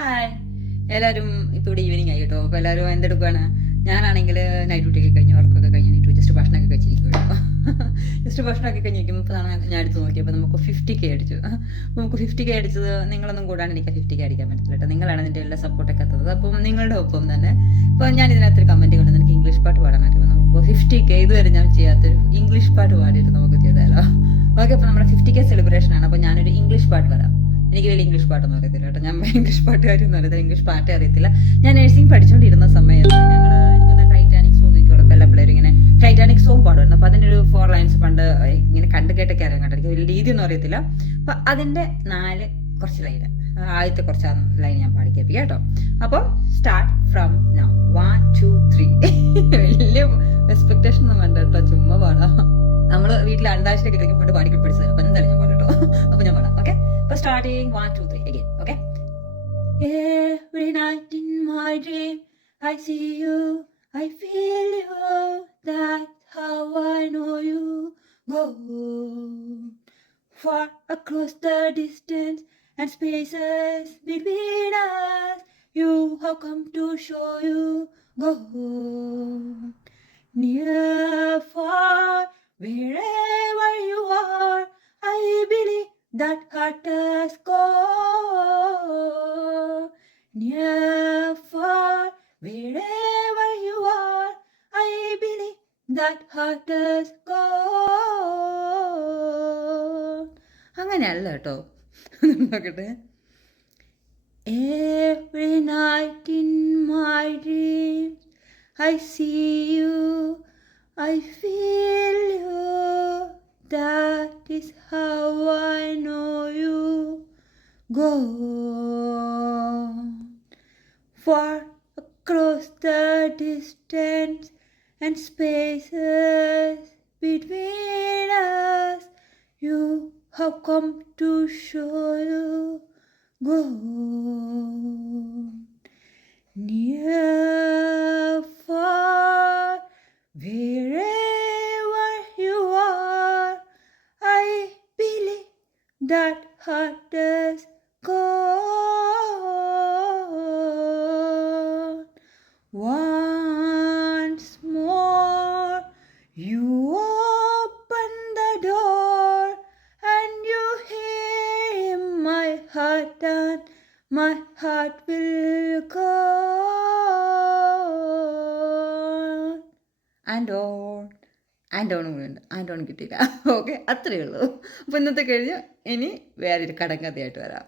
ഹായ് എല്ലാവരും ഇപ്പോൾ ഇവിടെ ഈവനിങ് ആയി കേട്ടോ. അപ്പോൾ എല്ലാവരും എന്തെടുക്കുകയാണ്? ഞാനാണെങ്കിൽ നൈറ്റ് ഡ്യൂട്ടിയൊക്കെ കഴിഞ്ഞ് വർക്കൊക്കെ കഴിഞ്ഞ് നീട്ടു ജസ്റ്റ് ഭക്ഷണമൊക്കെ കഴിച്ചിരിക്കുമല്ലോ. ജസ്റ്റ് ഭക്ഷണമൊക്കെ കഴിഞ്ഞിരിക്കുമ്പോൾ ഇപ്പോൾ ഞാൻ എടുത്ത് നോക്കിയപ്പോൾ നമുക്ക് 50K അടിച്ചു. നമുക്ക് 50K അടിച്ചത് നിങ്ങളൊന്നും കൂടാണ്ട് എനിക്ക് 50K അടിക്കാൻ പറ്റില്ല കേട്ടോ. നിങ്ങളാണ് ഇതിൻ്റെ എല്ലാ സപ്പോർട്ടൊക്കെ തന്നത്. അപ്പം നിങ്ങളുടെ ഒപ്പം തന്നെ ഇപ്പോൾ ഞാൻ ഇതിനകത്തൊരു കമൻറ്റ് കൊണ്ട് എനിക്ക് ഇംഗ്ലീഷ് പാട്ട് പാടാൻ അറിയുമ്പോൾ നമുക്കിപ്പോൾ 50K ഇതുവരെ ഞാൻ ചെയ്യാത്തൊരു ഇംഗ്ലീഷ് പാട്ട് പാടിയിട്ട് നമുക്ക് ചെയ്താലോ? ഓക്കെ, അപ്പോൾ നമ്മുടെ 50K സെലിബ്രേഷൻ ആണ്. അപ്പോൾ ഞാനൊരു ഇംഗ്ലീഷ് പാട്ട് വരാം. എനിക്ക് വലിയ ഇംഗ്ലീഷ് പാട്ടൊന്നും അറിയത്തില്ല കേട്ടോ. ഞാൻ ഇംഗ്ലീഷ് പാട്ടുകാരൊന്നും അറിയത്തില്ല, ഇംഗ്ലീഷ് പാട്ടേ അറിയത്തില്ല. ഞാൻ നഴ്സിംഗ് പഠിച്ചുകൊണ്ടിരുന്ന സമയത്ത് ഞങ്ങൾ എനിക്കൊന്ന് ടൈറ്റാനിക് സോങ് നിൽക്കുള്ളൂ. അപ്പോൾ എല്ലാ പിള്ളേരും ഇങ്ങനെ ടൈറ്റാനിക് സോങ് പാടുമായിരുന്നു. അപ്പോൾ അതിൻ്റെ ഒരു 4 ലൈൻസ് പണ്ട് ഇങ്ങനെ കേട്ടൊക്കെ അറിയാൻ കണ്ടു. എനിക്ക് വലിയ രീതിയൊന്നും അറിയത്തില്ല. അപ്പോൾ അതിൻ്റെ 4 കുറച്ച് ലൈൻ, ആദ്യത്തെ കുറച്ച് ലൈൻ ഞാൻ പാടിക്കേപ്പിക്കാം കേട്ടോ. അപ്പോൾ സ്റ്റാർട്ട് ഫ്രം നൗ 1 2 3. വലിയ എക്സ്പെക്ടേഷൻ ഒന്നും വേണ്ട കേട്ടോ, ചുമ്മാ പാടാം. നമ്മൾ വീട്ടിൽ അണ്ടാഴ്ചയൊക്കെ കഴിക്കുമ്പോൾ പാടിക്കി പഠിച്ചത്. അപ്പോൾ എന്തായാലും ഞാൻ പാടാം കേട്ടോ. അപ്പോൾ ഞാൻ പാടാം. Okay, starting 1 2 3 again. Okay, every night in my dream I see you, I feel you, that's how I know you. Go far across the distance and spaces between us, you have come to show you. Go near, far, wherever you are, I believe that heart has gone. Near, far, wherever you are, I believe that heart has gone. അങ്ങനെയല്ല കേട്ടോ, നോക്കട്ടെ. Every night in my dreams I see you, I feel you, that is how I know you. Go far across the distance and spaces between us, you have come to show you. Go near, far, wherever you are, I believe that heart has gone. Once more you open the door and you hear my heart, and my heart will go and on. ആൻറ്റോണും കൂടെ ഉണ്ട്. ആൻറ്റോൺ കിട്ടിയില്ല. ഓക്കെ, അത്രയേ ഉള്ളൂ. അപ്പോൾ ഇന്നത്തെ കഴിഞ്ഞ് ഇനി വേറൊരു കടങ്കഥയായിട്ട് വരാം.